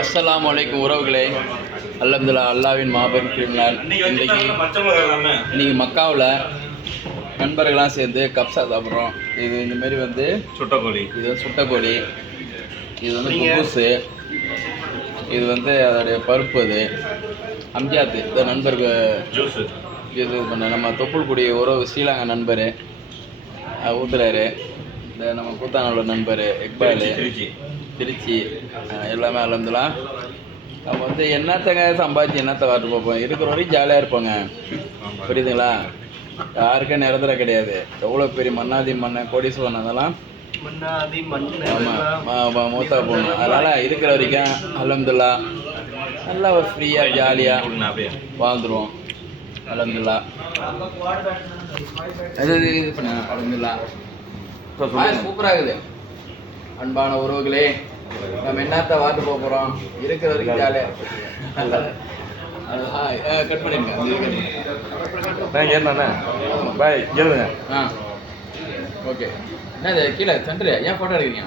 அஸ்ஸலாமு அலைக்கும் உறவுகளே. அல்ஹம்துலில்லாஹ், அல்லாஹ்வின் மாபெரும் கிருமினால். இன்னைக்கு மக்காவில் நண்பர்கள்லாம் சேர்ந்து கப்ஸா சாப்பிட்றோம். இது இந்தமாரி வந்து சுட்டக்கோழி, இது சுட்டக்கோழி, இது வந்து குபூஸு, இது வந்து அதோடைய பருப்பு, அது அம்ஜாத்து, இந்த நண்பருக்கு ஜூஸு. இது பண்ண நம்ம தொப்புள்குடி உறவு ஸ்ரீலங்கா நண்பர் ஊத்துறாரு. இந்த நம்ம கூத்தானோட நண்பர் இக்பால் திருச்சி எல்லாமே அல்ஹம்துலில்லாஹ். நம்ம வந்து என்னத்தங்க சம்பாதிச்சு என்னத்தை வாட்டு பார்ப்போம், இருக்கிற வரைக்கும் ஜாலியாக இருப்போங்க. புரியுதுங்களா? யாருக்கும் நிரந்தரம் கிடையாது. எவ்வளோ பெரிய மன்னாதி மன்னன் கோடீஸ்வரன் அதெல்லாம் ஆமாம் மூத்தா போகணும். அதனால் இருக்கிற வரைக்கும் அல்ஹம்துலில்லாஹ் நல்லா ஒரு ஃப்ரீயாக ஜாலியாக வாழ்ந்துருவோம். அல்ஹம்துலில்லாஹ். இது பண்ண அல்ஹம்துலில்லாஹ் சூப்பராக இருக்குது. அன்பான உறவுகளே, நம்ம என்னத்தை வாட்டு போக போகிறோம், இருக்கிற வரைக்கும் ஜாலியாக கட் பண்ணிடுங்க. ஏன்னா பாய் எழுதுங்க. ஓகே. என்னது கீழே சென்டரு ஏன் ஃபோட்டோ எடுக்கிறீங்க?